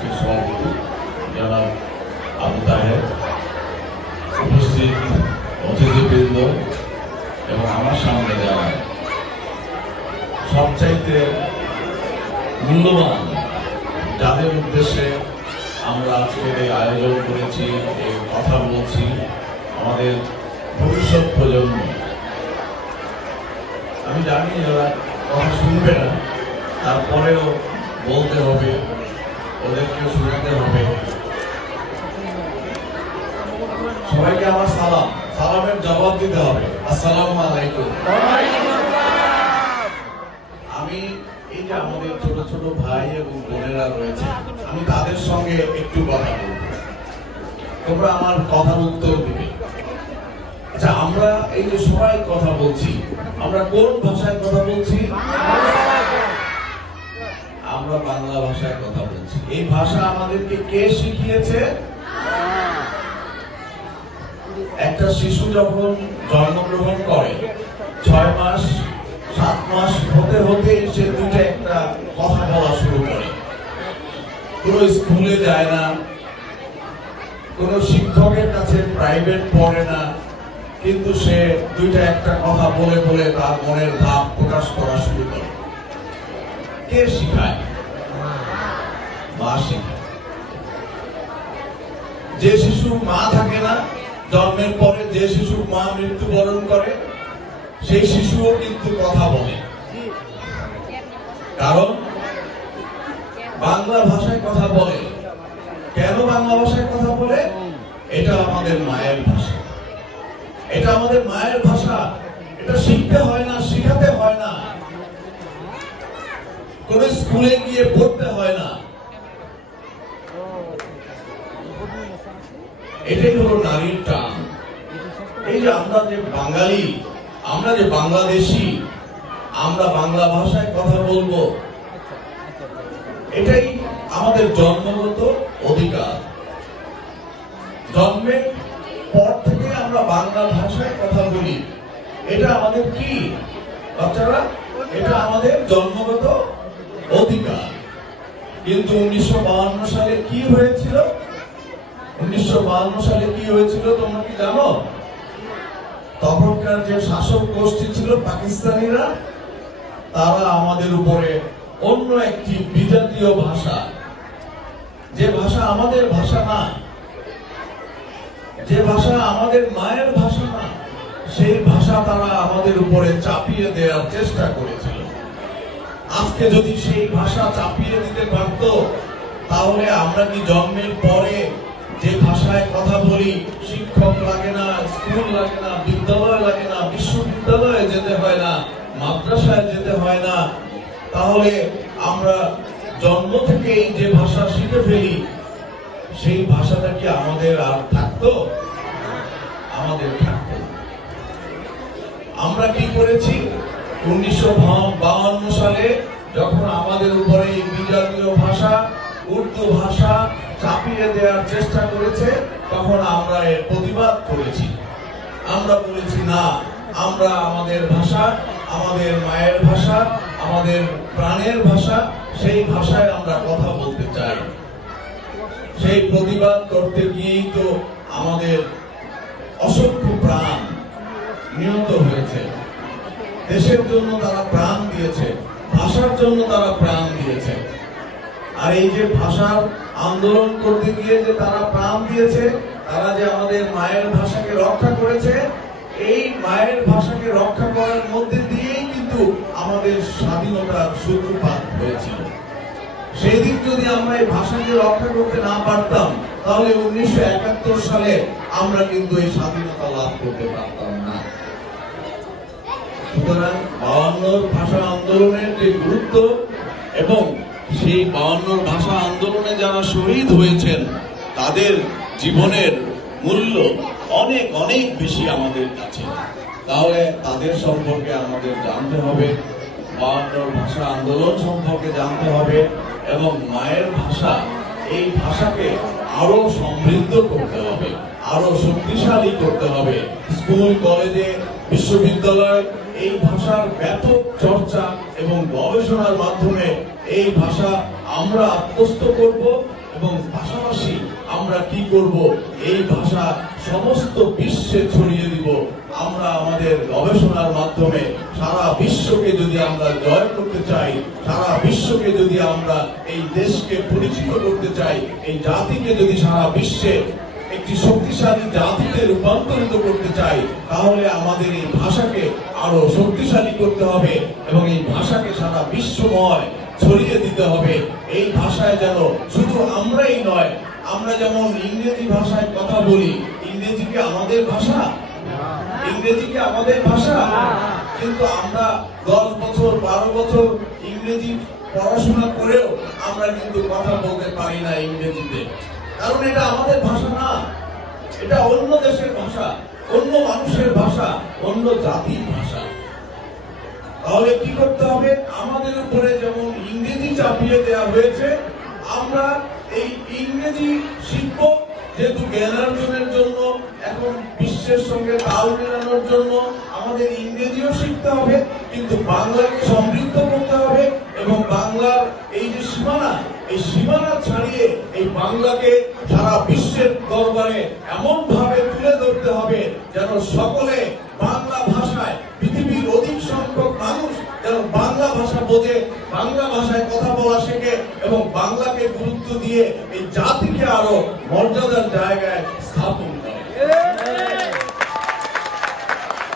আজকের সভাপতি জনাব আবু তাহের উপস্থিত অতিথিবৃন্দ এবং আমার সামনে যারা সবচাইতে মূল্যবান যাদের উদ্দেশ্যে আমরা আজকের এই আয়োজন করেছি এই কথা বলছি আমাদের ভবিষ্যৎ প্রজন্ম আমি জানি ওরা কথা শুনবে না তারপরেও বলতে হবে ওদেরকে হবে সবাইকে আমার সালাম। সালামের জবাব দিতে হবে। আলাইকুম। আমি এই যে আমাদের ছোট ছোট ভাই এবং বোনেরা রয়েছে, আমি তাদের সঙ্গে একটু কথা বলব। তোমরা আমার কথার উত্তর দিবে। আচ্ছা আমরা এই যে সবাই কথা বলছি, আমরা কোন ভাষায় কথা বলছি? আমরা বাংলা ভাষায় কথা বলছি। এই ভাষা আমাদেরকে কে শিখিয়েছে? একটা শিশু যখন জন্মগ্রহণ করে, ছয় মাস, সাত মাস হতে হতে সে দুটো একটা কথা বলা শুরু করে। কোনো স্কুলে যায় না, কোন শিক্ষকের কাছে প্রাইভেট পড়ে না, কিন্তু সে দুইটা একটা কথা বলে বলে তার মনের ভাব প্রকাশ করা শুরু করে। কে শিখায়? মা যে শিশুর মা থাকে না, জন্মের পরে যে শিশুর মা মৃত্যুবরণ করে, সেই শিশুও কিন্তু কথা বলে। কারণ বাংলা ভাষায় কথা বলে। কেন বাংলা ভাষায় কথা বলে? এটা আমাদের মায়ের ভাষা। এটা আমাদের মায়ের ভাষা। এটা শিখতে হয় না, শিখাতে হয় না। কোন স্কুলে গিয়ে পড়তে হয় না। এটাই হলো নারীর টান। এই যে আমরা যে বাঙালি, আমরা যে বাংলাদেশি, আমরা বাংলা ভাষায় কথা বলব, এটাই আমাদের জন্মগত অধিকার। জন্মের পর থেকে আমরা বাংলা ভাষায় কথা বলি। এটা আমাদের কি? বাচ্চারা, এটা আমাদের জন্মগত অধিকার। কিন্তু উনিশশো সালে কি হয়েছিল? উনিশশো সালে কি হয়েছিল তোমরা কি জানো? তখনকার যে শাসক গোষ্ঠী ছিল পাকিস্তানিরা, তারা আমাদের উপরে অন্য একটি বিজাতীয় ভাষা, যে ভাষা আমাদের ভাষা না, যে ভাষা আমাদের মায়ের ভাষা না, সেই ভাষা তারা আমাদের উপরে চাপিয়ে দেওয়ার চেষ্টা করেছিল। আজকে যদি সেই ভাষা চাপিয়ে দিতে পারত, তাহলে আমরা কি জন্মের পরে যে ভাষায় কথা বলি, শিক্ষক লাগে না, স্কুল লাগে না, বিদ্যালয় লাগে না, বিশ্ববিদ্যালয়ে যেতে হয় না, মাদ্রাসায় যেতে হয় না, তাহলে আমরা জন্ম থেকেই যে ভাষা শিখে ফেলি, সেই ভাষাটা কি আমাদের আর থাকতো? আমাদের থাকতো আমরা কি করেছি? উনিশশো সালে যখন আমাদের উপরে এই বিজাতীয় ভাষা উর্দু ভাষা চাপিয়ে দেওয়ার চেষ্টা করেছে, তখন আমরা এর প্রতিবাদ করেছি। আমরা বলেছি, না, আমরা আমাদের ভাষা, আমাদের মায়ের ভাষা, আমাদের প্রাণের ভাষা, সেই ভাষায় আমরা কথা বলতে চাই। সেই প্রতিবাদ করতে গিয়েই তো আমাদের অসংখ্য প্রাণ নিহত হয়েছে। দেশের জন্য তারা প্রাণ দিয়েছে, ভাষার জন্য তারা প্রাণ দিয়েছে। আর এই যে ভাষার আন্দোলন করতে গিয়ে যে তারা প্রাণ দিয়েছে, তারা যে আমাদের মায়ের ভাষাকে রক্ষা করেছে, এই মায়ের ভাষাকে রক্ষা করার মধ্যে দিয়েই কিন্তু আমাদের স্বাধীনতার সূত্রপাত হয়েছিল। সেই দিক যদি আমরা এই ভাষাকে রক্ষা করতে না পারতাম, তাহলে উনিশশো একাত্তর সালে আমরা কিন্তু এই স্বাধীনতা লাভ করতে পারতাম না। সুতরাং বায়ান্নর ভাষা আন্দোলনের যে গুরুত্ব এবং সেই বায়ান্নর ভাষা আন্দোলনে যারা শহীদ হয়েছেন, তাদের জীবনের মূল্য অনেক অনেক বেশি আমাদের কাছে। তাহলে তাদের সম্পর্কে আমাদের জানতে হবে বায়ান্নর ভাষা আন্দোলন সম্পর্কে জানতে হবে, এবং মায়ের ভাষা, এই ভাষাকে আরও সমৃদ্ধ করতে হবে, আরও শক্তিশালী করতে হবে। স্কুল, কলেজে, বিশ্ববিদ্যালয় এই ভাষার ব্যাপক চর্চা এবং গবেষণার মাধ্যমে এই ভাষা আমরা আত্মস্থ করব এবং পাশাপাশি আমরা কি করব? এই ভাষা সমস্ত বিশ্বে ছড়িয়ে দিব। আমরা আমাদের গবেষণার মাধ্যমে সারা বিশ্বকে যদি আমরা জয় করতে চাই, সারা বিশ্বকে যদি আমরা এই দেশকে পরিচিত করতে চাই, এই জাতিকে যদি সারা বিশ্বে একটি শক্তিশালী জাতিতে রূপান্তরিত করতে চাই, তাহলে আমাদের এই ভাষাকে আরও শক্তিশালী করতে হবে এবং এই ভাষাকে সারা বিশ্বময় ছড়িয়ে দিতে হবে। এই ভাষায় যেন শুধু আমরাই নয়, আমরা যেমন ইংরেজি ভাষায় কথা বলি, ইংরেজি কি আমাদের ভাষা? ইংরেজি কি আমাদের ভাষা? কিন্তু আমরা দশ বছর, বারো বছর ইংরেজি পড়াশোনা করেও আমরা কিন্তু কথা বলতে পারি না ইংরেজিতে। কারণ এটা আমাদের ভাষা এটা অন্য দেশের ভাষা, অন্য মানুষের ভাষা, অন্য জাতির ভাষা। তাহলে কি করতে হবে? আমাদের উপরে যেমন ইংরেজি চাপিয়ে দেওয়া হয়েছে, আমরা এই ইংরেজি শিখব, যেহেতু জ্ঞানার্জনের জন্য, এখন বিশ্বের সঙ্গে তাল মেলানোর জন্য আমাদের ইংরেজিও শিখতে হবে, কিন্তু বাংলাকে সমৃদ্ধ করতে হবে, এবং বাংলার এই যে সীমানা এই সীমানা ছাড়িয়ে এই বাংলাকে সারা বিশ্বের দরবারে এমন ভাবে তুলে ধরতে হবে যেন সকলে বাংলা ভাষায়, পৃথিবীর অধিক সংখ্যক মানুষ যেন বাংলা ভাষা বোঝে, বাংলা ভাষায় কথা বলা শেখে এবং বাংলাকে গুরুত্ব দিয়ে এই জাতিকে আরও মর্যাদার জায়গায় স্থাপন